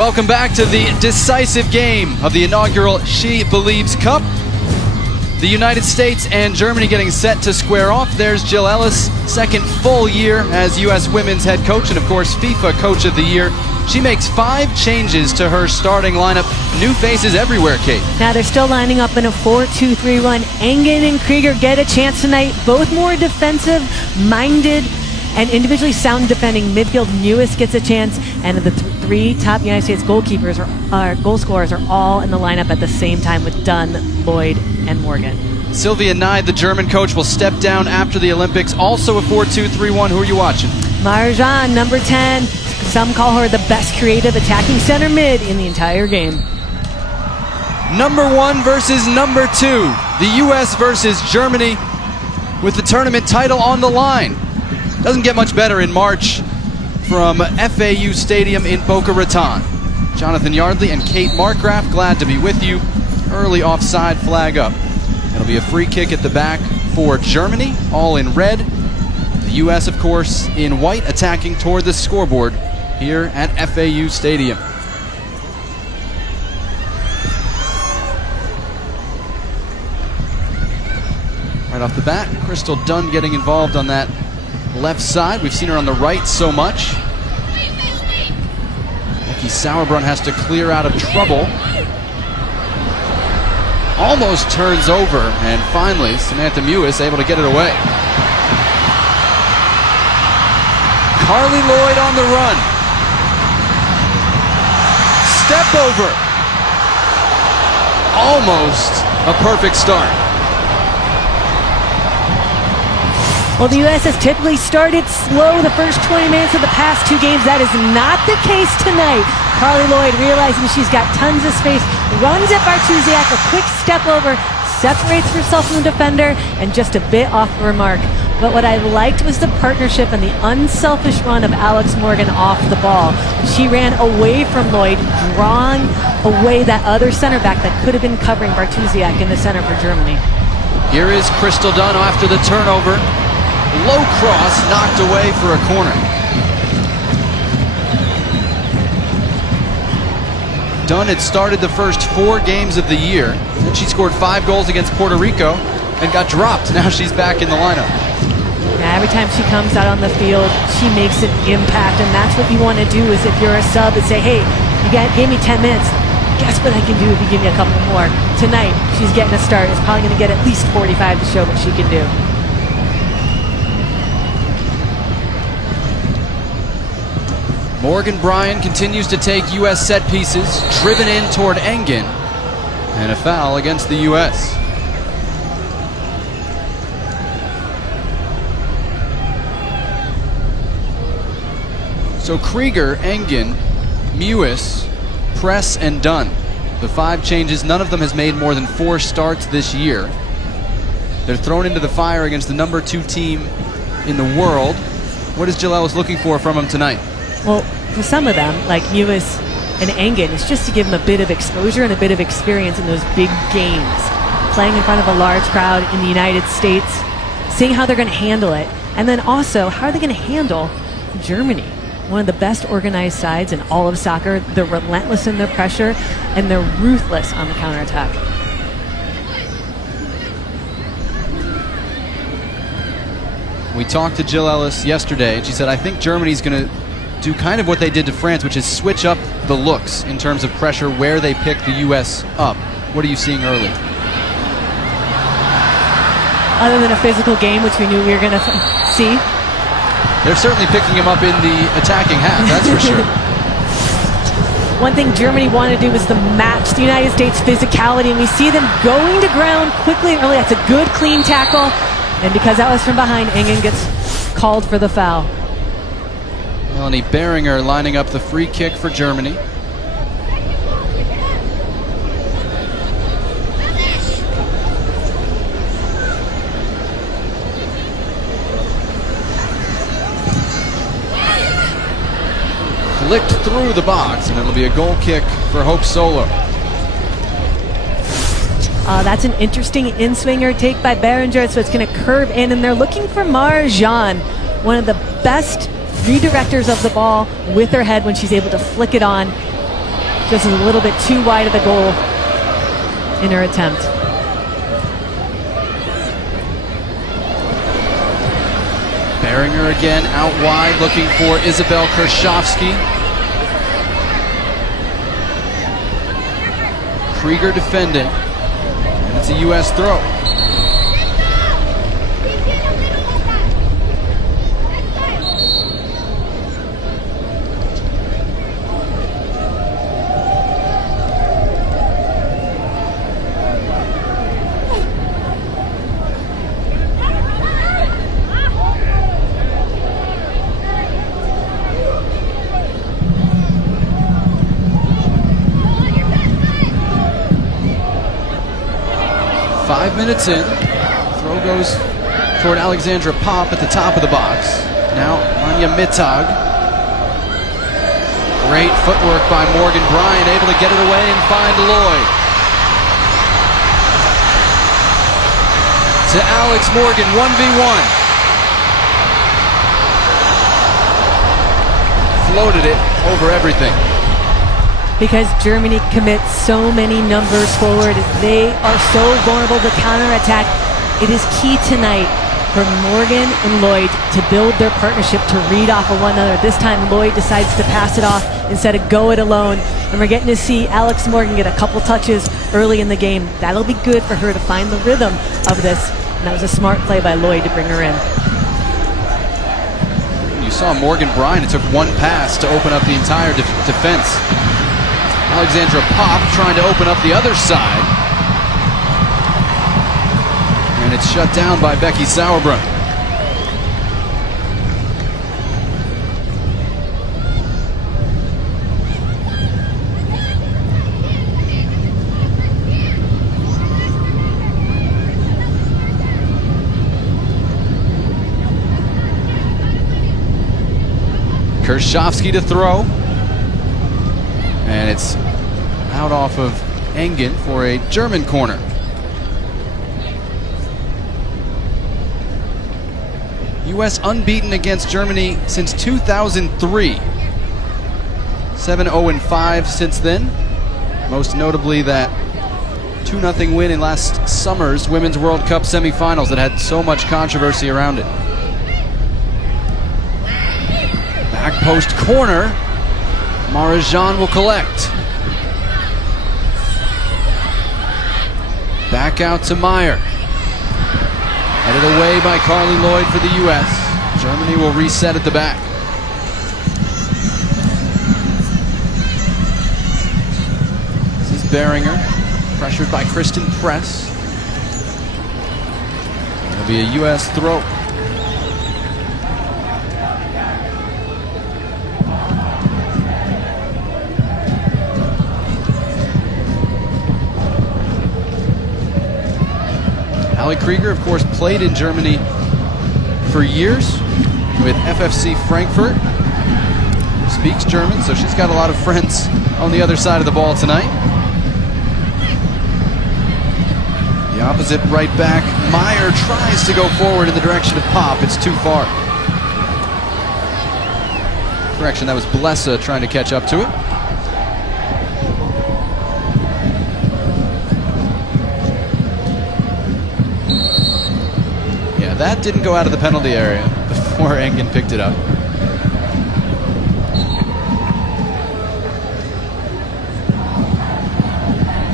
Welcome back to the decisive game of the inaugural SheBelieves Cup. The United States and Germany getting set to square off. There's Jill Ellis, second full year as U.S. Women's head coach and, of course, FIFA Coach of the Year. She makes 5 changes to her starting lineup. New faces everywhere, Kate. Now they're still lining up in a 4-2-3-1. Engen and Krieger get a chance tonight. Both more defensive-minded and individually sound defending midfield. Mewis gets a chance, and the 3 top United States goalkeepers or goal scorers are all in the lineup at the same time with Dunn, Lloyd, and Morgan. Sylvia Neid, the German coach, will step down after the Olympics. Also a 4-2-3-1. Who are you watching? Marjan, number 10. Some call her the best creative attacking center mid in the entire game. Number 1 versus number 2. The U.S. versus Germany with the tournament title on the line. Doesn't get much better in March from FAU Stadium in Boca Raton. Jonathan Yardley and Kate Markgraf, glad to be with you. Early offside flag up. It'll be a free kick at the back for Germany, all in red. The U.S., of course, in white, attacking toward the scoreboard here at FAU Stadium. Right off the bat, Crystal Dunn getting involved on that left side. We've seen her on the right so much. Becky Sauerbrunn has to clear out of trouble. Almost turns over, and finally Samantha Mewis able to get it away. Carly Lloyd on the run. Step over. Almost a perfect start. Well, the U.S. has typically started slow the first 20 minutes of the past 2 games. That is not the case tonight. Carly Lloyd, realizing she's got tons of space, runs at Bartusiak, a quick step over, separates herself from the defender, and just a bit off her mark. But what I liked was the partnership and the unselfish run of Alex Morgan off the ball. She ran away from Lloyd, drawing away that other center back that could have been covering Bartusiak in the center for Germany. Here is Crystal Dunn after the turnover. Low cross, knocked away for a corner. Dunn had started the first 4 games of the year. Then she scored 5 goals against Puerto Rico and got dropped. Now she's back in the lineup. Now, every time she comes out on the field, she makes an impact, and that's what you want to do is if you're a sub and say, hey, you gave me 10 minutes. Guess what I can do if you give me a couple more? Tonight, she's getting a start. It's probably going to get at least 45 to show what she can do. Morgan Bryan continues to take U.S. set pieces, driven in toward Engen, and a foul against the U.S. So Krieger, Engen, Mewis, Press, and Dunn. The 5 changes, none of them has made more than 4 starts this year. They're thrown into the fire against the number 2 team in the world. What is Jill Ellis looking for from them tonight? Well, for some of them, like Mewis and Engen, it's just to give them a bit of exposure and a bit of experience in those big games. Playing in front of a large crowd in the United States, seeing how they're going to handle it, and then also, how are they going to handle Germany? One of the best organized sides in all of soccer. They're relentless in their pressure, and they're ruthless on the counterattack. We talked to Jill Ellis yesterday, and she said, I think Germany's going to do kind of what they did to France, which is switch up the looks in terms of pressure where they pick the U.S. up. What are you seeing early? Other than a physical game, which we knew we were going to see. They're certainly picking him up in the attacking half, that's for sure. One thing Germany wanted to do was to match the United States' physicality, and we see them going to ground quickly and early. That's a good, clean tackle. And because that was from behind, Engen gets called for the foul. Melanie Behringer lining up the free kick for Germany. Flicked through the box, and it'll be a goal kick for Hope Solo. That's an interesting in-swinger take by Behringer, so it's going to curve in, and they're looking for Marjan, one of the best redirectors of the ball with her head when she's able to flick it on. just a little bit too wide of the goal in her attempt. Beringer again out wide, looking for Isabel Kershavsky. Krieger defending, and it's a U.S. throw. Five minutes in, throw goes toward Alexandra Popp at the top of the box. Now Anya Mittag. Great footwork by Morgan Bryan, able to get it away and find Lloyd. To Alex Morgan, 1v1. Floated it over everything. Because Germany commits so many numbers forward. They are so vulnerable to counterattack. It is key tonight for Morgan and Lloyd to build their partnership, to read off of one another. This time Lloyd decides to pass it off instead of go it alone. And we're getting to see Alex Morgan get a couple touches early in the game. That'll be good for her to find the rhythm of this. And that was a smart play by Lloyd to bring her in. You saw Morgan Bryan, it took one pass to open up the entire defense. Alexandra Popp trying to open up the other side. And it's shut down by Becky Sauerbrunn. Kershavsky to throw. And it's out off of Engen for a German corner. U.S. unbeaten against Germany since 2003. 7-0-5 since then. Most notably that 2-0 win in last summer's Women's World Cup semifinals that had so much controversy around it. Back post corner. Marajan will collect. Back out to Meyer. Headed away by Carly Lloyd for the U.S. Germany will reset at the back. This is Beringer, pressured by Kristen Press. It'll be a U.S. throw. Ali Krieger, of course, played in Germany for years with FFC Frankfurt. Speaks German, so she's got a lot of friends on the other side of the ball tonight. The opposite right back, Meyer tries to go forward in the direction of Popp. It's too far. Correction, that was Blesa trying to catch up to it. That didn't go out of the penalty area before Engen picked it up.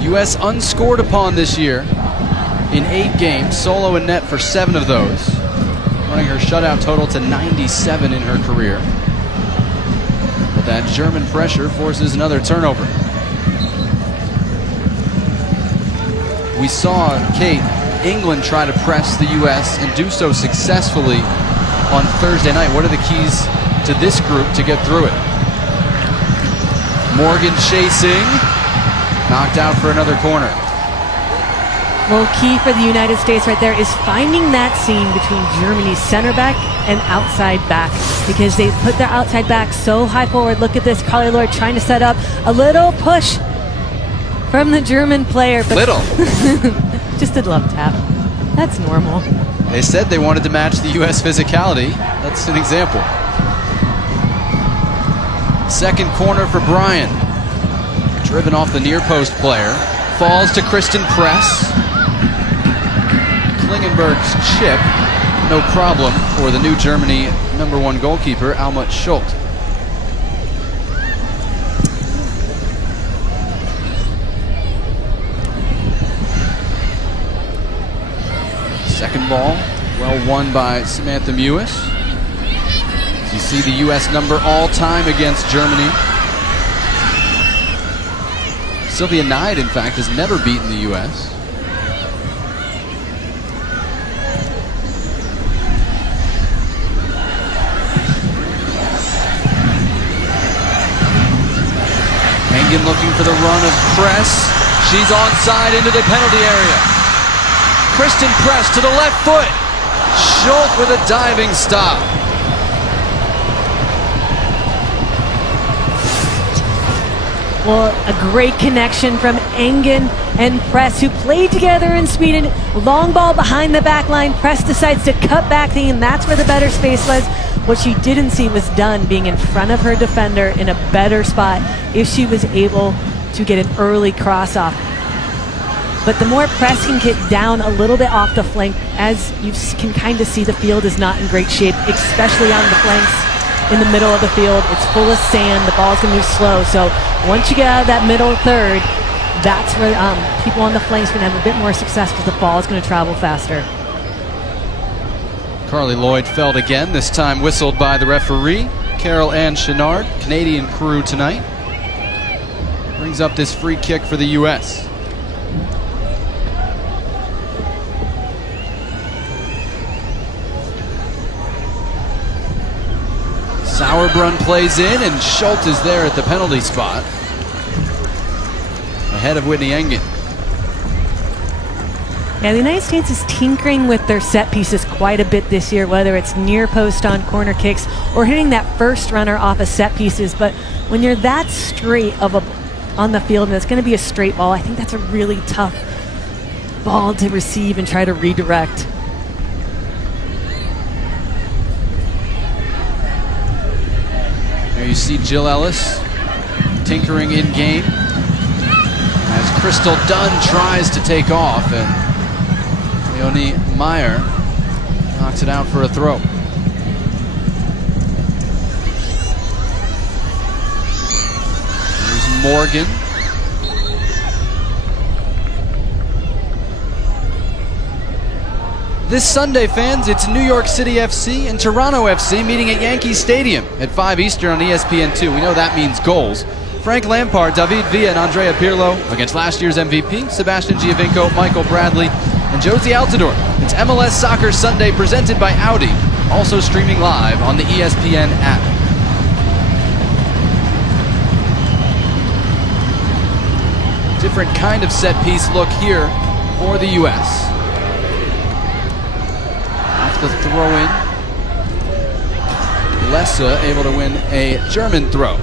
U.S. unscored upon this year in 8 games, solo and net for 7 of those, running her shutout total to 97 in her career. But that German pressure forces another turnover. We saw Kate England try to press the U.S. and do so successfully on Thursday night. What are the keys to this group to get through it? Morgan chasing, knocked out for another corner. Well, key for the United States right there is finding that seam between Germany's center back and outside back, because they put their outside back so high forward. Look at this, Carly Lloyd trying to set up a little push from the German player. But little. Just a love tap. That's normal. They said they wanted to match the U.S. physicality. That's an example. Second corner for Bryan. Driven off the near post player. Falls to Kristen Press. Klingenberg's chip. No problem for the new Germany #1 goalkeeper, Almut Schult. Second ball, well won by Samantha Mewis. As you see the U.S. number all time against Germany. Sylvia Knight, in fact, has never beaten the U.S. Engen looking for the run of Press. She's onside into the penalty area. Kristen Press to the left foot. Schult with a diving stop. Well, a great connection from Engen and Press, who played together in Sweden. Long ball behind the back line. Press decides to cut back, and that's where the better space was. What she didn't see was Dunn being in front of her defender in a better spot if she was able to get an early cross off. But the more Press can get down a little bit off the flank, as you can kind of see, the field is not in great shape, especially on the flanks. In the middle of the field, it's full of sand, the ball's gonna move slow. So once you get out of that middle third, that's where people on the flanks can have a bit more success because the ball is gonna travel faster. Carly Lloyd felled again, this time whistled by the referee. Carol Ann Chenard, Canadian crew tonight. Brings up this free kick for the U.S. Sauerbrunn plays in, and Schult is there at the penalty spot, ahead of Whitney Engen. Yeah, the United States is tinkering with their set pieces quite a bit this year, whether it's near post on corner kicks or hitting that first runner off of set pieces. But when you're that straight on the field and it's going to be a straight ball, I think that's a really tough ball to receive and try to redirect. There you see Jill Ellis tinkering in game as Crystal Dunn tries to take off, and Leonie Meyer knocks it out for a throw. Here's Morgan. This Sunday, fans, it's New York City FC and Toronto FC meeting at Yankee Stadium at 5 Eastern on ESPN2. We know that means goals. Frank Lampard, David Villa, and Andrea Pirlo against last year's MVP, Sebastian Giovinco, Michael Bradley, and Josie Altidore. It's MLS Soccer Sunday presented by Audi, also streaming live on the ESPN app. Different kind of set piece look here for the U.S. The throw in. Lessa able to win a German throw.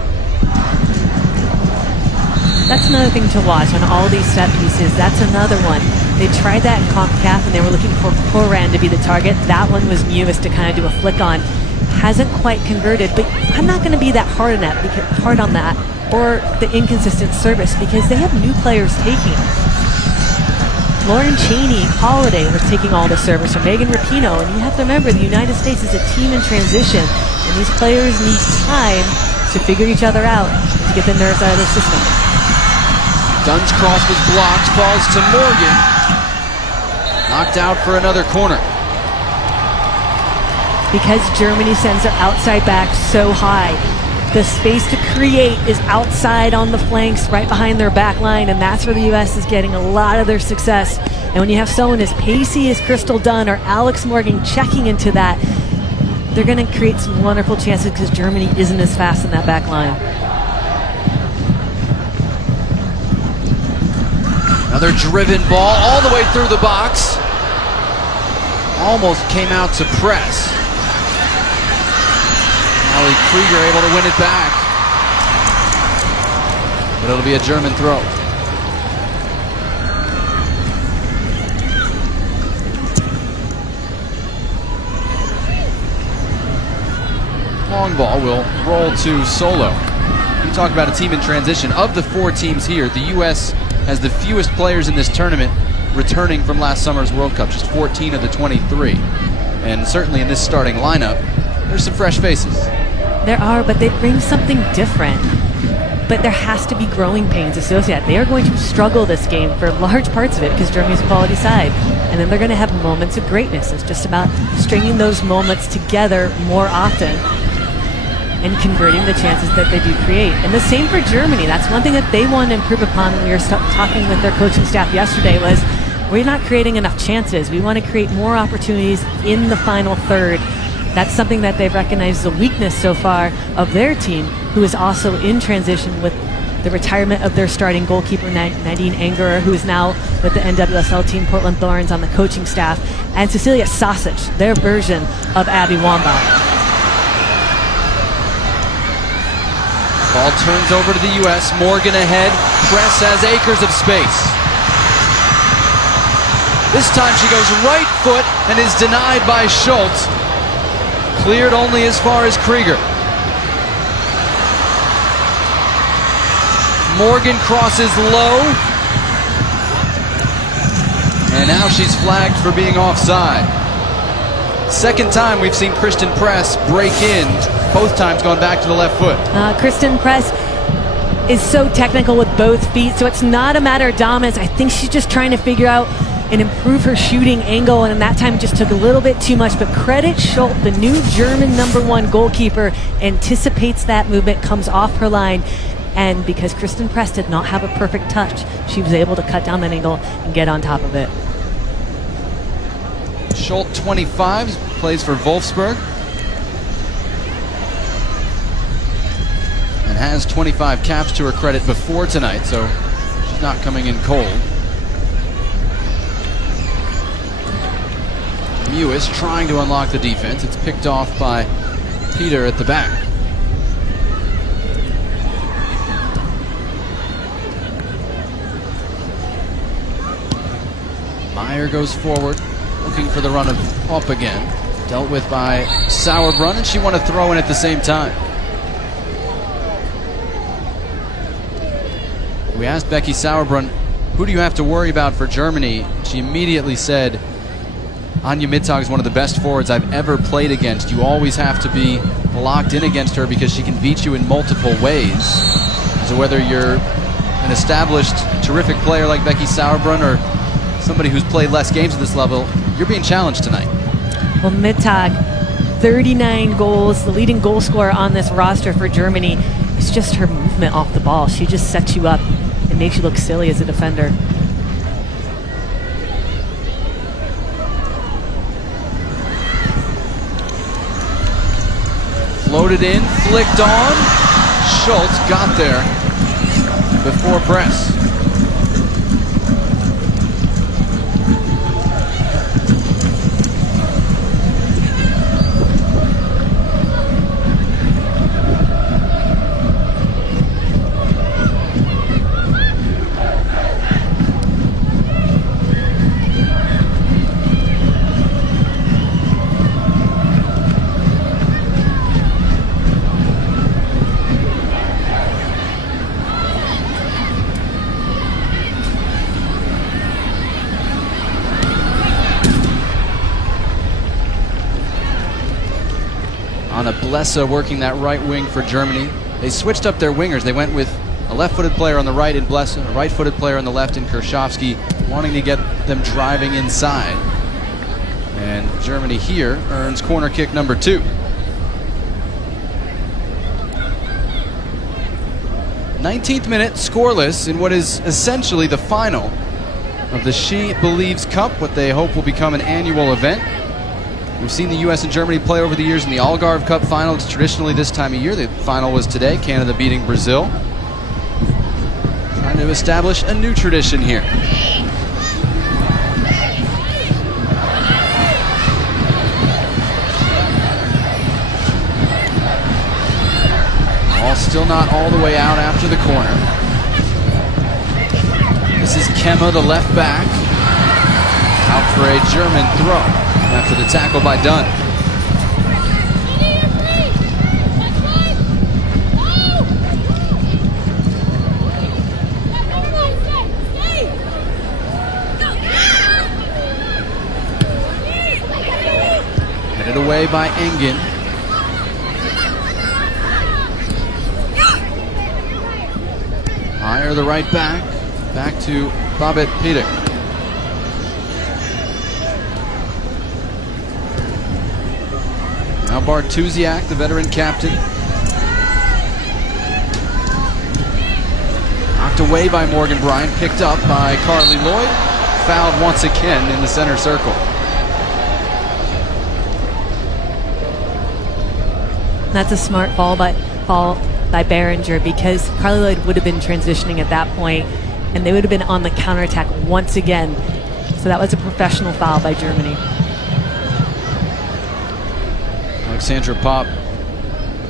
That's another thing to watch on all these set pieces. That's another one. They tried that in CONCACAF and they were looking for Horan to be the target. That one was Mewis to kind of do a flick on. Hasn't quite converted, but I'm not going to be that hard on that or the inconsistent service because they have new players taking it. Lauren Cheney, Holiday was taking all the service from Megan Rapinoe, and you have to remember the United States is a team in transition, and these players need time to figure each other out to get the nerves out of their system. Dunn's cross was blocked, falls to Morgan. Knocked out for another corner. Because Germany sends their outside back so high, the space to create is outside on the flanks, right behind their back line, and that's where the U.S. is getting a lot of their success. And when you have someone as pacey as Crystal Dunn or Alex Morgan checking into that, they're going to create some wonderful chances because Germany isn't as fast in that back line. Another driven ball all the way through the box. Almost came out to Press. Allie Krieger able to win it back. But it'll be a German throw. Long ball will roll to Solo. You talk about a team in transition. Of the 4 teams here, the U.S. has the fewest players in this tournament returning from last summer's World Cup, just 14 of the 23. And certainly in this starting lineup, there's some fresh faces. There are, but they bring something different. But there has to be growing pains associated. They are going to struggle this game for large parts of it because Germany's a quality side. And then they're going to have moments of greatness. It's just about stringing those moments together more often and converting the chances that they do create. And the same for Germany. That's one thing that they want to improve upon when we were talking with their coaching staff yesterday was we're not creating enough chances. We want to create more opportunities in the final third. That's something that they've recognized as a weakness so far of their team, who is also in transition with the retirement of their starting goalkeeper, Nadine Angerer, who is now with the NWSL team, Portland Thorns, on the coaching staff, and Cecilia Sasic, their version of Abby Wambach. Ball turns over to the U.S. Morgan ahead. Press has acres of space. This time she goes right foot and is denied by Schultz. Cleared only as far as Krieger. Morgan crosses low. And now she's flagged for being offside. Second time we've seen Kristen Press break in. Both times going back to the left foot. Kristen Press is so technical with both feet, so it's not a matter of dominance. I think she's just trying to figure out and improve her shooting angle, and that time it just took a little bit too much. But credit Schultz, the new German #1 goalkeeper, anticipates that movement, comes off her line, and because Kristen Press did not have a perfect touch, she was able to cut down that angle and get on top of it. Schultz, 25, plays for Wolfsburg. And has 25 caps to her credit before tonight, so she's not coming in cold. Mewis trying to unlock the defense. It's picked off by Peter at the back. Meyer goes forward, looking for the run of up again. Dealt with by Sauerbrunn, and she won a throw in at the same time. We asked Becky Sauerbrunn, who do you have to worry about for Germany? She immediately said, Anja Mittag is one of the best forwards I've ever played against. You always have to be locked in against her because she can beat you in multiple ways. So whether you're an established, terrific player like Becky Sauerbrunn or somebody who's played less games at this level, you're being challenged tonight. Well, Mittag, 39 goals, the leading goal scorer on this roster for Germany. It's just her movement off the ball. She just sets you up and makes you look silly as a defender. Floated in, flicked on. Schultz got there before Press. Blessa working that right wing for Germany. They switched up their wingers. They went with a left-footed player on the right in Blessa, a right-footed player on the left in Kershovsky, wanting to get them driving inside. And Germany here earns corner kick number 2. '19th minute, scoreless in what is essentially the final of the SheBelieves Cup, what they hope will become an annual event. We've seen the U.S. and Germany play over the years in the Algarve Cup final. It's traditionally this time of year. The final was today, Canada beating Brazil. Trying to establish a new tradition here. Ball still not all the way out after the corner. This is Kemma, the left back. Out for a German throw after the tackle by Dunn. away by Engen. Higher the right back. Back to Babette Peter. Now Bartusiak, the veteran captain. Knocked away by Morgan Bryant, picked up by Carly Lloyd. Fouled once again in the center circle. That's a smart fall by Behringer, because Carly Lloyd would have been transitioning at that point, and they would have been on the counterattack once again. So that was a professional foul by Germany. Alexandra Popp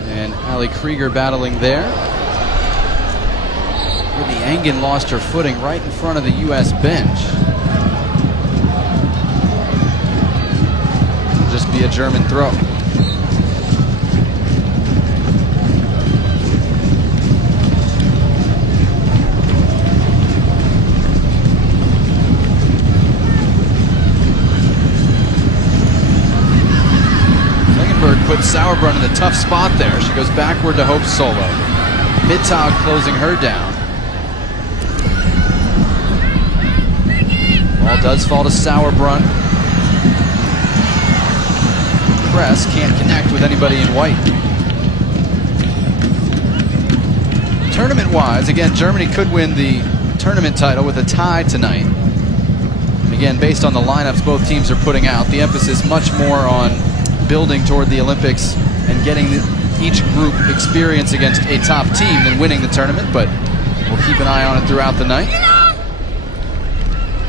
and Ali Krieger battling there. Whitney Engen lost her footing right in front of the U.S. bench. It'll just be a German throw. Puts Sauerbrunn in a tough spot there. She goes backward to Hope Solo. Mittag closing her down. Ball does fall to Sauerbrunn. Press can't connect with anybody in white. Tournament-wise, again, Germany could win the tournament title with a tie tonight. And again, based on the lineups both teams are putting out, the emphasis much more on building toward the Olympics and getting each group experience against a top team than winning the tournament, but we'll keep an eye on it throughout the night.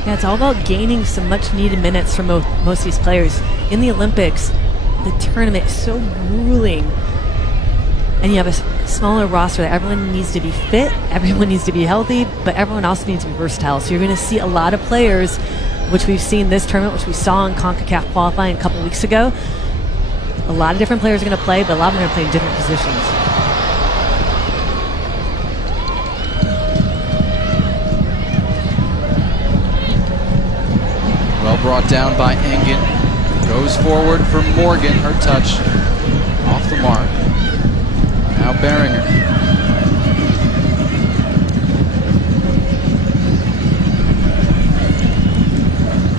Yeah, it's all about gaining some much-needed minutes from most of these players. In the Olympics, the tournament is so grueling, and you have a smaller roster that everyone needs to be fit, everyone needs to be healthy, but everyone also needs to be versatile. So you're going to see a lot of players, which we've seen this tournament, which we saw in CONCACAF qualifying a couple weeks ago. A lot of different players are going to play, but a lot of them are going to play in different positions. Well brought down by Engen. Goes forward for Morgan. Her touch off the mark. Now Behringer.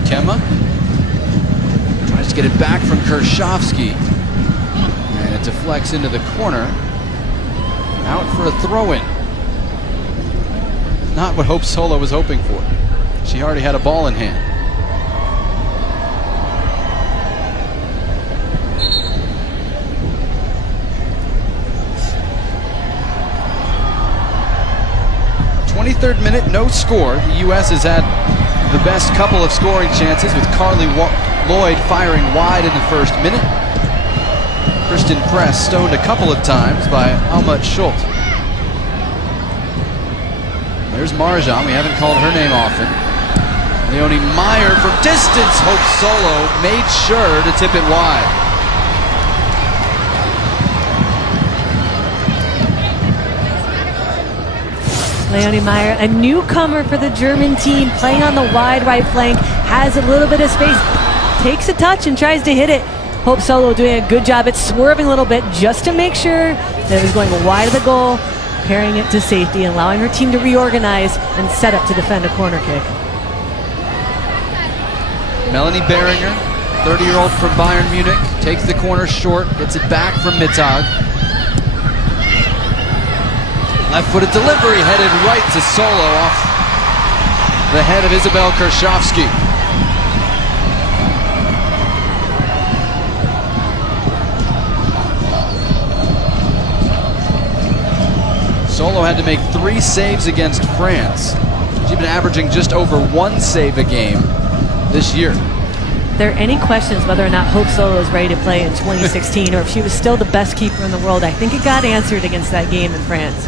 Kemma tries to get it back from Kershavsky. It deflects into the corner. Out for a throw-in. Not what Hope Solo was hoping for. She already had a ball in hand. "23rd minute, no score." The U.S. has had the best couple of scoring chances, with Carly Lloyd firing wide in the first minute. Kristen Press stoned a couple of times by Almut Schult. There's Marjan. We haven't called her name often. Leonie Meyer from distance. Hope Solo made sure to tip it wide. Leonie Meyer, a newcomer for the German team, playing on the wide right flank, has a little bit of space, takes a touch and tries to hit it. Hope Solo doing a good job at swerving a little bit just to make sure that it was going wide of the goal, carrying it to safety and allowing her team to reorganize and set up to defend a corner kick. Melanie Behringer, 30-year-old from Bayern Munich, takes the corner short, gets it back from Mittag. Left-footed delivery headed right to Solo off the head of Isabel Kershavsky. Solo had to make 3 saves against France. She's been averaging just over 1 save a game this year. Are there any questions whether or not Hope Solo is ready to play in 2016 or if she was still the best keeper in the world? I think it got answered against that game in France,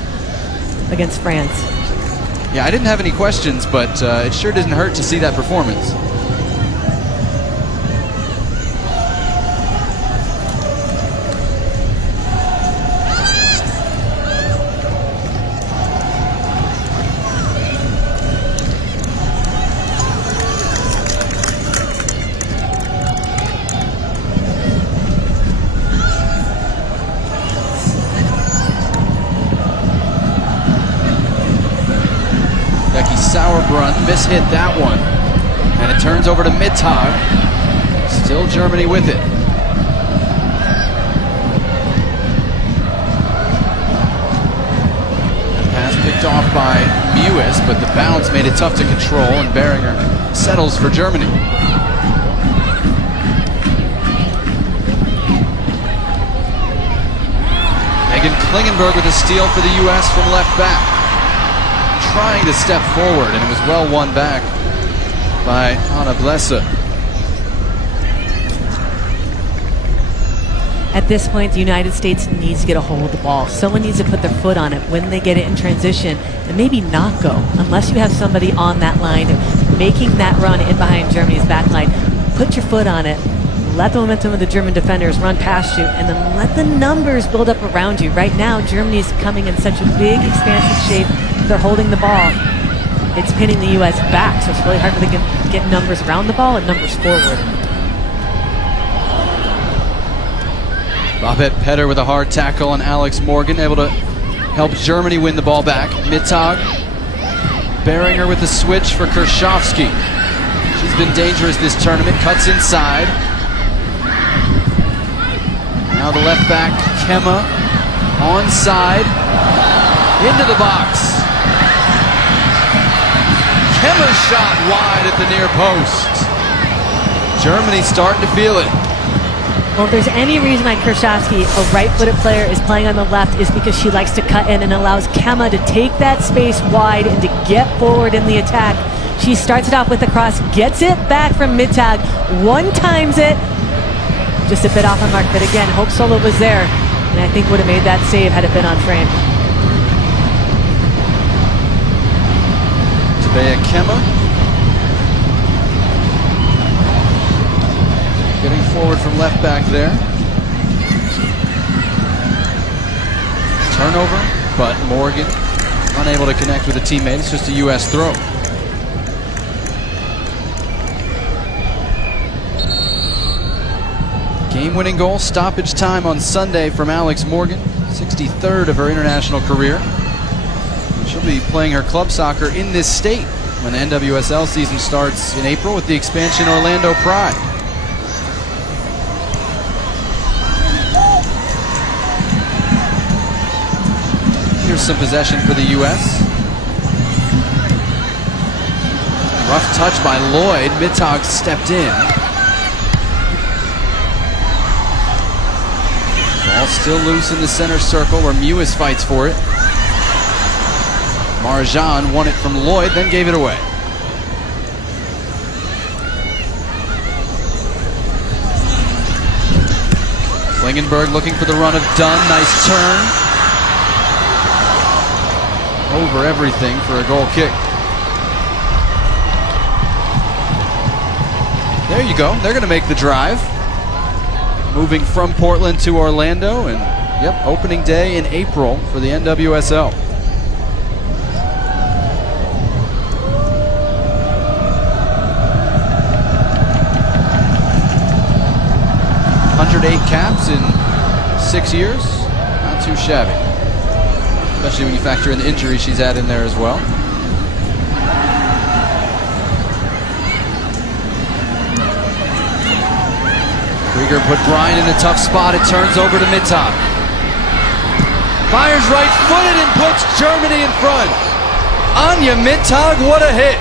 against France. Yeah, I didn't have any questions, but it sure doesn't hurt to see that performance. Becky Sauerbrunn mishit that one. And it turns over to Mittag. Still Germany with it. Pass picked off by Mewis, but the bounce made it tough to control, and Beringer settles for Germany. Megan Klingenberg with a steal for the U.S. from left back. Trying to step forward, and it was well won back by Anna Blesa. At this point, the United States needs to get a hold of the ball. Someone needs to put their foot on it when they get it in transition and maybe not go, unless you have somebody on that line making that run in behind Germany's back line. Put your foot on it. Let the momentum of the German defenders run past you, and then let the numbers build up around you. Right now, Germany's coming in such a big, expansive shape. They're holding the ball. It's pinning the U.S. back, so it's really hard for them to get numbers around the ball and numbers forward. Babette Petter with a hard tackle on Alex Morgan, able to help Germany win the ball back. Mittag, Beringer with the switch for Kershovsky. She's been dangerous this tournament, cuts inside. Now the left back, Kemma, onside, into the box. Kemma's shot wide at the near post. Germany starting to feel it. Well, if there's any reason why Kershovsky, a right-footed player, is playing on the left, is because she likes to cut in and allows Kemma to take that space wide and to get forward in the attack. She starts it off with the cross, gets it back from Mittag, one-times it, just a bit off the mark, but again, Hope Solo was there, and I think would have made that save had it been on frame. Tabea Kemma getting forward from left back there. Turnover, but Morgan unable to connect with a teammate. It's just a U.S. throw. Game-winning goal, stoppage time on Sunday from Alex Morgan, 63rd of her international career. She'll be playing her club soccer in this state when the NWSL season starts in April with the expansion Orlando Pride. Here's some possession for the U.S. Rough touch by Lloyd. Mittag stepped in. Ball still loose in the center circle where Mewis fights for it. Marjan won it from Lloyd, then gave it away. Klingenberg looking for the run of Dunn. Nice turn. Over everything for a goal kick. There you go. They're going to make the drive. Moving from Portland to Orlando, and yep, opening day in April for the NWSL. "108 caps in 6 years. Not too shabby. Especially when you factor in the injuries she's had in there as well. Krieger put Bryan in a tough spot. It turns over to Mittag. Fires right-footed and puts Germany in front. Anja Mittag, what a hit.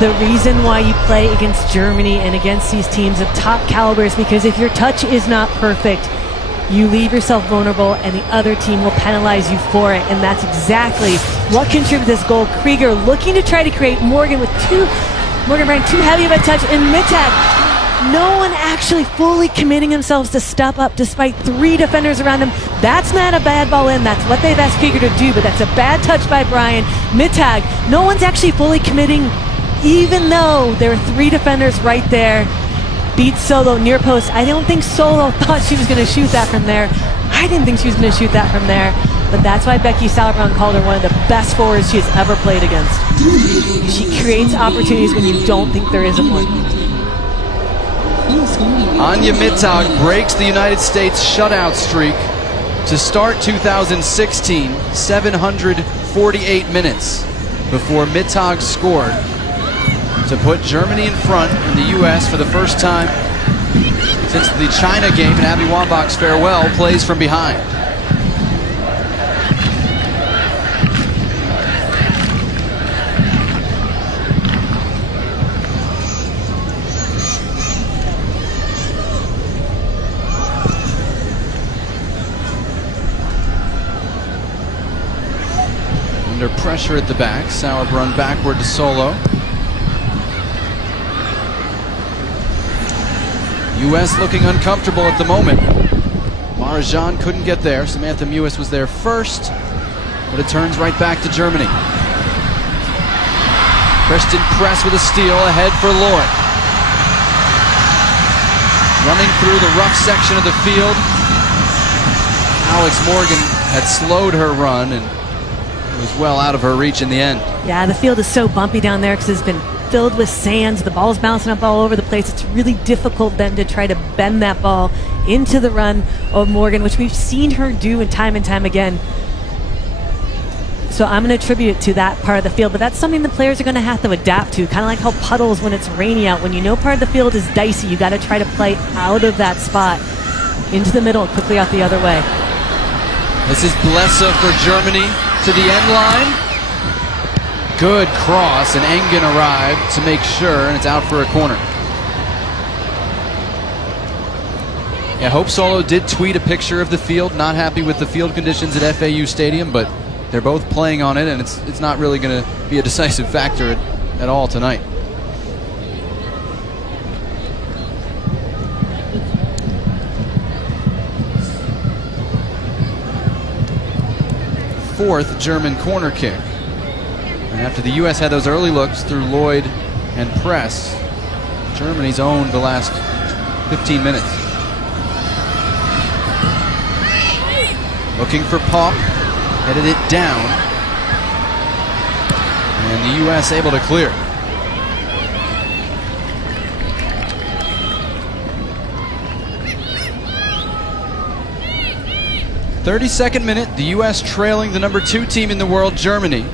The reason why you play against Germany and against these teams of top caliber is because if your touch is not perfect, you leave yourself vulnerable and the other team will penalize you for it, and that's exactly what contributed to this goal. Krieger looking to try to create Morgan Bryan too heavy of a touch, and Mittag, no one actually fully committing themselves to step up despite 3 defenders around him. That's not a bad ball in. That's what they've asked Krieger to do, but that's a bad touch by Bryan. Mittag, no one's actually fully committing, even though there are 3 defenders right there. Beats Solo near post. I don't think Solo thought she was going to shoot that from there. I didn't think she was going to shoot that from there. But that's why Becky Sauerbrunn called her one of the best forwards she has ever played against. She creates opportunities when you don't think there isn't one. Anja Mittag breaks the United States shutout streak to start 2016, 748 minutes before Mittag scored to put Germany in front and the U.S. for the first time since the China game, and Abby Wambach's farewell plays from behind. Under pressure at the back, Sauerbrunn backward to Solo. U.S. looking uncomfortable at the moment. Marajan couldn't get there. Samantha Mewis was there first, but it turns right back to Germany. Kristen Press with a steal ahead for Lloyd. Running through the rough section of the field. Alex Morgan had slowed her run and was well out of her reach in the end. Yeah, the field is so bumpy down there because it's been filled with sands. The ball's bouncing up all over the place. It's really difficult then to try to bend that ball into the run of Morgan, which we've seen her do and time again. So I'm going to attribute it to that part of the field, but that's something the players are going to have to adapt to, kind of like how puddles when it's rainy out. When you know part of the field is dicey, you got to try to play out of that spot into the middle and quickly out the other way. This is Blessa for Germany to the end line. Good cross, and Engen arrived to make sure, and it's out for a corner. Yeah, Hope Solo did tweet a picture of the field, not happy with the field conditions at FAU Stadium, but they're both playing on it, and it's not really going to be a decisive factor at all tonight. Fourth German corner kick. And after the U.S. had those early looks through Lloyd and Press, Germany's owned the last 15 minutes. Looking for Pauk, headed it down, and the U.S. able to clear. .32 minute, the U.S. trailing the number 2 team in the world, Germany,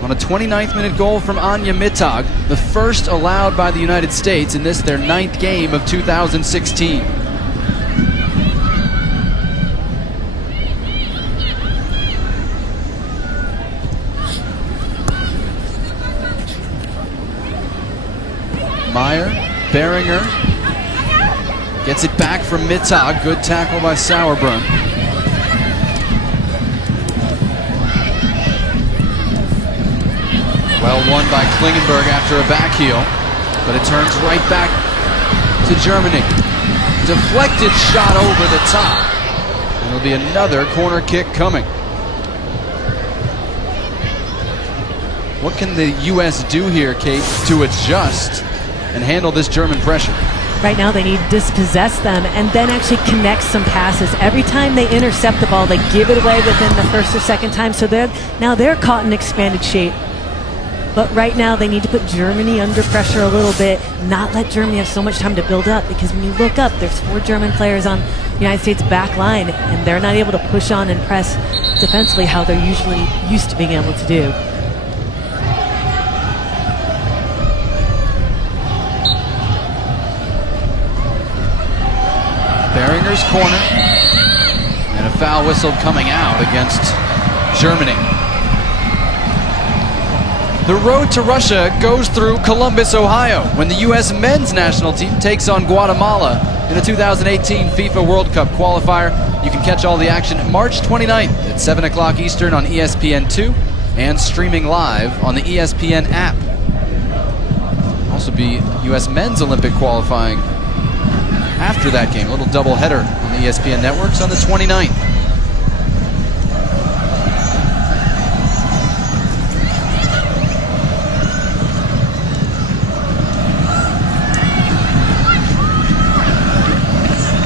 on a 29th minute goal from Anja Mittag, the first allowed by the United States in this, their 9th game of 2016. Meyer, Beringer, gets it back from Mittag, good tackle by Sauerbrunn. Well won by Klingenberg after a back heel, but it turns right back to Germany. Deflected shot over the top. And there'll be another corner kick coming. What can the U.S. do here, Kate, to adjust and handle this German pressure? Right now they need to dispossess them and then actually connect some passes. Every time they intercept the ball, they give it away within the first or second time, so now they're caught in expanded shape. But right now they need to put Germany under pressure a little bit, not let Germany have so much time to build up, because when you look up, there's 4 German players on the United States back line, and they're not able to push on and press defensively how they're usually used to being able to do. Beringer's corner, and a foul whistle coming out against Germany. The road to Russia goes through Columbus, Ohio, when the U.S. men's national team takes on Guatemala in the 2018 FIFA World Cup qualifier. You can catch all the action March 29th at 7 o'clock Eastern on ESPN2 and streaming live on the ESPN app. Also be U.S. men's Olympic qualifying after that game. A little doubleheader on the ESPN networks on the 29th.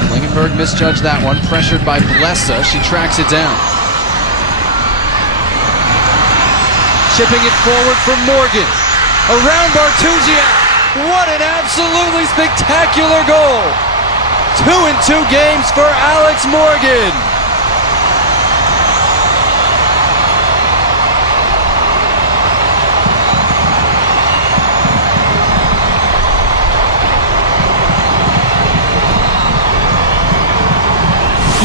Klingenberg misjudged that one, pressured by Blessa. She tracks it down. Chipping it forward for Morgan. Around Bartusiak. What an absolutely spectacular goal. 2 in 2 games for Alex Morgan.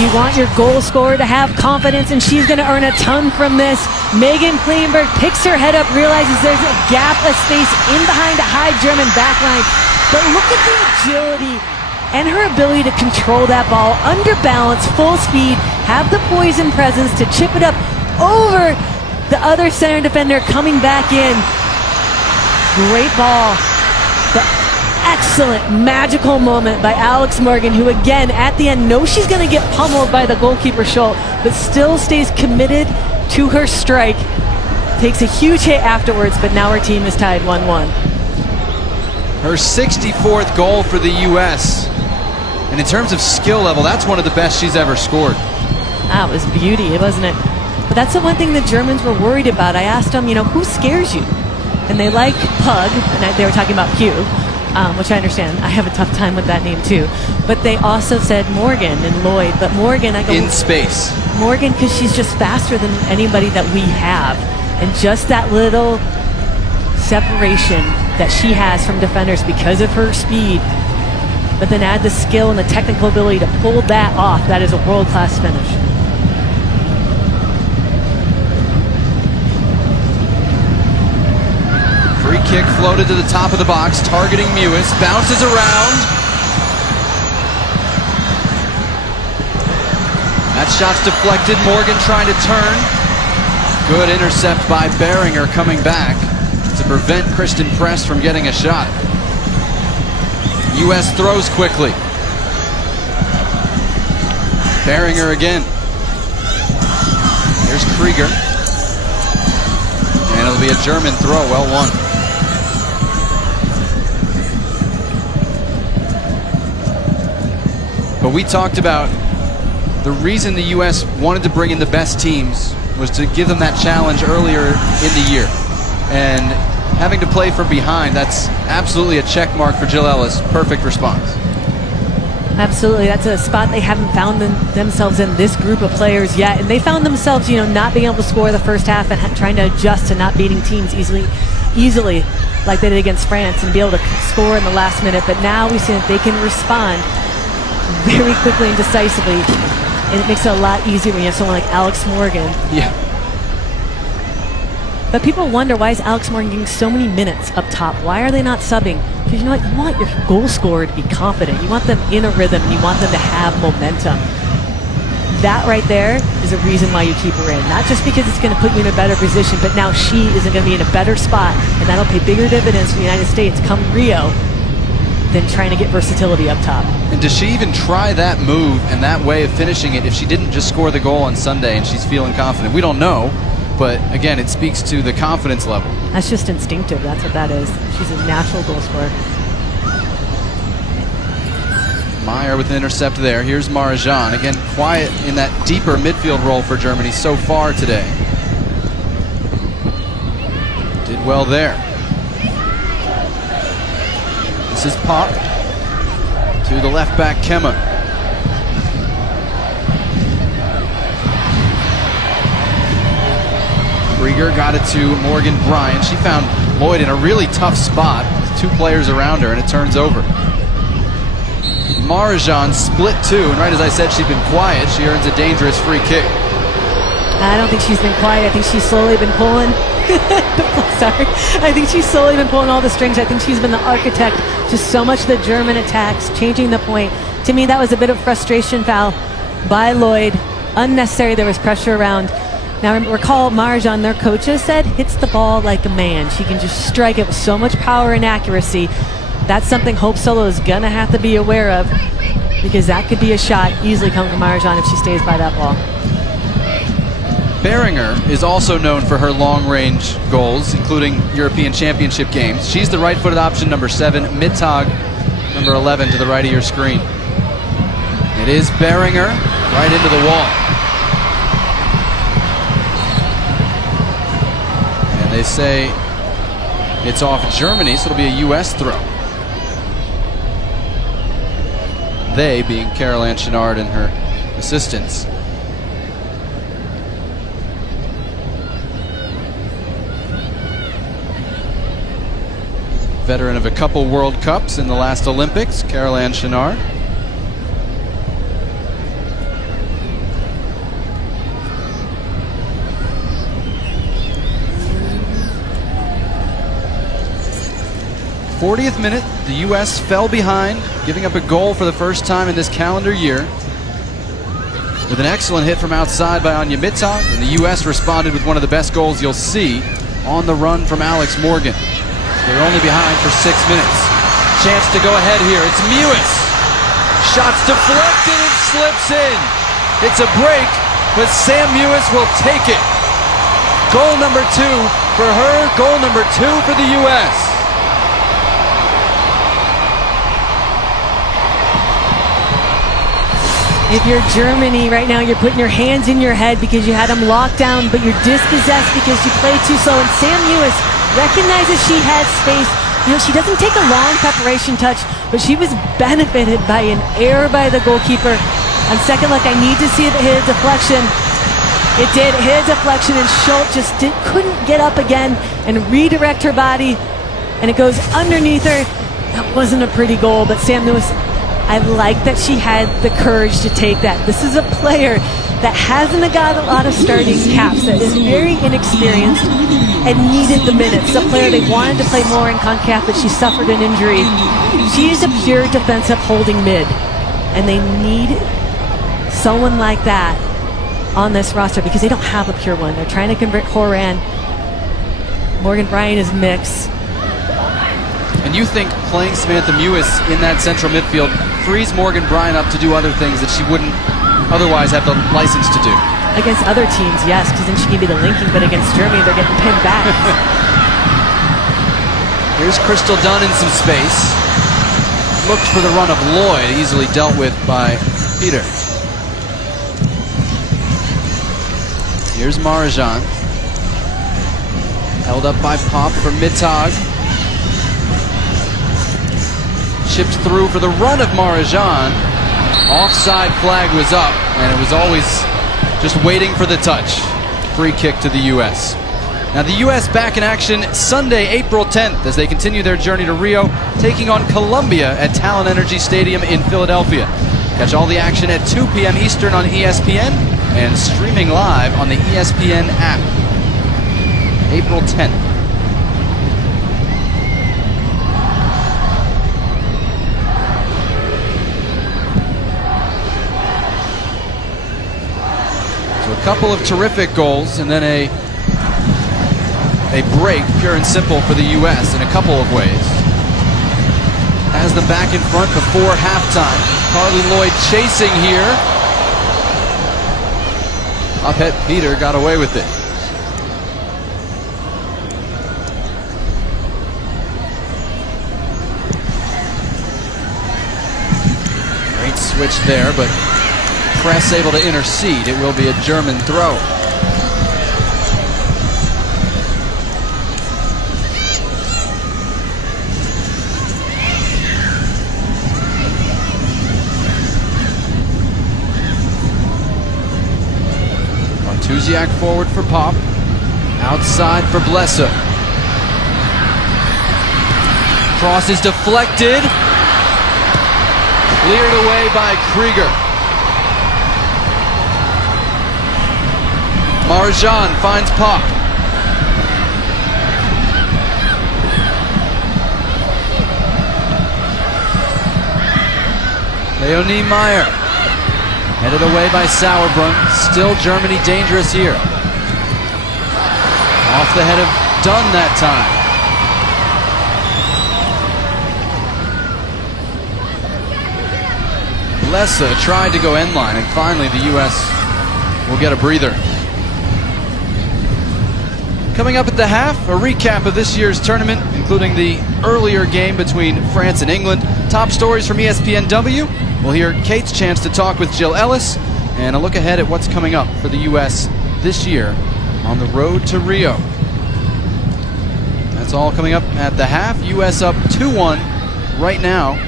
You want your goal scorer to have confidence, and she's going to earn a ton from this. Megan Kleinberg picks her head up, realizes there's a gap of space in behind a high German backline. But look at the agility and her ability to control that ball under balance, full speed, have the poise and presence to chip it up over the other center defender coming back in. Great ball. The excellent, magical moment by Alex Morgan, who again, at the end, knows she's going to get pummeled by the goalkeeper Schultz, but still stays committed to her strike. Takes a huge hit afterwards, but now her team is tied 1-1. Her 64th goal for the U.S. And in terms of skill level, that's one of the best she's ever scored. That was beauty, wasn't it? But that's the one thing the Germans were worried about. I asked them, who scares you? And they like Pug, and they were talking about Hugh, which I understand. I have a tough time with that name too. But they also said Morgan and Lloyd. But Morgan, I go... In space. Morgan, because she's just faster than anybody that we have. And just that little separation that she has from defenders because of her speed. But then add the skill and the technical ability to pull that off. That is a world-class finish. Free kick floated to the top of the box, targeting Mewis, bounces around. That shot's deflected, Morgan trying to turn. Good intercept by Beringer coming back to prevent Kristen Press from getting a shot. U.S. throws quickly. Beringer again. Here's Krieger. And it'll be a German throw, well won. But we talked about the reason the U.S. wanted to bring in the best teams was to give them that challenge earlier in the year. And having to play from behind, that's absolutely a check mark for Jill Ellis. Perfect response. Absolutely. That's a spot they haven't found themselves in, this group of players yet. And they found themselves, not being able to score the first half and trying to adjust to not beating teams easily like they did against France and be able to score in the last minute. But now we see that they can respond very quickly and decisively. And it makes it a lot easier when you have someone like Alex Morgan. Yeah. But people wonder, why is Alex Morgan getting so many minutes up top? Why are they not subbing? Because you want your goal scorer to be confident. You want them in a rhythm, and you want them to have momentum. That right there is a reason why you keep her in. Not just because it's going to put you in a better position, but now she is going to be in a better spot, and that'll pay bigger dividends for the United States come Rio than trying to get versatility up top. And does she even try that move and that way of finishing it if she didn't just score the goal on Sunday and she's feeling confident? We don't know. But again, it speaks to the confidence level. That's just instinctive. That's what that is. She's a natural goal scorer. Meyer with an intercept there. Here's Marajan. Again, quiet in that deeper midfield role for Germany so far today. Did well there. This is Pop to the left back, Kemmer. Krieger got it to Morgan Bryant. She found Lloyd in a really tough spot with two players around her, and it turns over. Marajan split two, and right as I said, she's been quiet. She earns a dangerous free kick. I don't think she's been quiet. I think she's slowly been pulling. Sorry. I think she's slowly been pulling all the strings. I think she's been the architect to so much of the German attacks, changing the point. To me, that was a bit of frustration foul by Lloyd. Unnecessary. There was pressure around. Now recall, Marajan, their coaches said, hits the ball like a man. She can just strike it with so much power and accuracy. That's something Hope Solo is going to have to be aware of, because that could be a shot easily coming from Marajan if she stays by that ball. Beringer is also known for her long-range goals, including European Championship games. She's the right-footed option, number 7. Mittag, number 11, to the right of your screen. It is Beringer, right into the wall. And they say it's off Germany, so it'll be a U.S. throw. They being Carol-Ann Chenard and her assistants. Veteran of a couple World Cups in the last Olympics, Carol-Ann Chenard. 40th minute, the U.S. fell behind, giving up a goal for the first time in this calendar year. With an excellent hit from outside by Anya Mittag, and the U.S. responded with one of the best goals you'll see on the run from Alex Morgan. They're only behind for 6 minutes. Chance to go ahead here. It's Mewis. Shots deflected and slips in. It's a break, but Sam Mewis will take it. Goal number 2 for her. Goal number 2 for the U.S. If you're Germany right now, you're putting your hands in your head because you had them locked down, but you're dispossessed because you played too slow. And Sam Mewis recognizes she has space. You know, she doesn't take a long preparation touch, but she was benefited by an error by the goalkeeper. On second look, I need to see it hit a deflection. It did hit a deflection, and Schultz just couldn't get up again and redirect her body, and it goes underneath her. That wasn't a pretty goal, but Sam Mewis, I like that she had the courage to take that. This is a player that hasn't got a lot of starting caps, that is very inexperienced and needed the minutes. A player they wanted to play more in CONCACAF, but she suffered an injury. She is a pure defensive holding mid, and they need someone like that on this roster because they don't have a pure one. They're trying to convert Horan. Morgan Bryan is mixed. And you think playing Samantha Mewis in that central midfield frees Morgan Bryan up to do other things that she wouldn't otherwise have the license to do? Against other teams, yes, because then she can be the linking, but against Germany, they're getting pinned back. Here's Crystal Dunn in some space. Looked for the run of Lloyd, easily dealt with by Peter. Here's Marajan. Held up by Pop for Mittag. Chipped through for the run of Marajan. Offside flag was up, and it was always just waiting for the touch. Free kick to the U.S. Now the U.S. back in action Sunday, April 10th, as they continue their journey to Rio, taking on Colombia at Talon Energy Stadium in Philadelphia. Catch all the action at 2 p.m. Eastern on ESPN and streaming live on the ESPN app. April 10th. So a couple of terrific goals and then a break, pure and simple, for the U.S. in a couple of ways. Has them back in front before halftime. Carly Lloyd chasing here. Uphead Peter got away with it. Great switch there, but press able to intercede. It will be a German throw. Tuziak forward for Pop. Outside for Blesa. Cross is deflected. Cleared away by Krieger. Marjan finds Pop. Leonie Meyer. Headed away by Sauerbrunn. Still Germany dangerous here. Off the head of Dunn that time. Blesa tried to go end line, and finally the U.S. will get a breather. Coming up at the half, a recap of this year's tournament, including the earlier game between France and England. Top stories from ESPNW. We'll hear Kate's chance to talk with Jill Ellis, and a look ahead at what's coming up for the U.S. this year on the road to Rio. That's all coming up at the half. U.S. up 2-1 right now,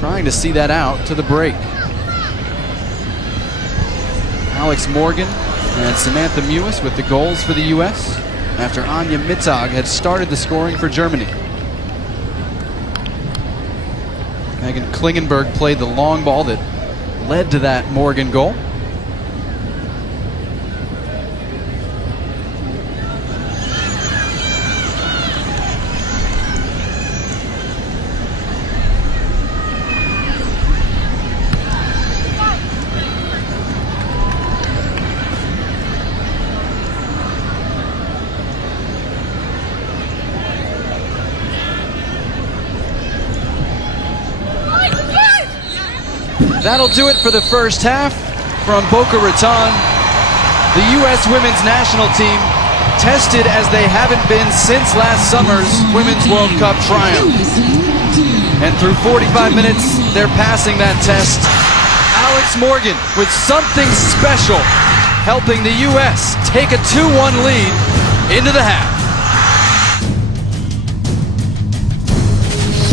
trying to see that out to the break. Alex Morgan and Samantha Mewis with the goals for the U.S. after Anya Mittag had started the scoring for Germany. Megan Klingenberg played the long ball that led to that Morgan goal. That'll do it for the first half from Boca Raton. The U.S. women's national team tested as they haven't been since last summer's Women's World Cup triumph. And through 45 minutes, they're passing that test. Alex Morgan with something special, helping the U.S. take a 2-1 lead into the half.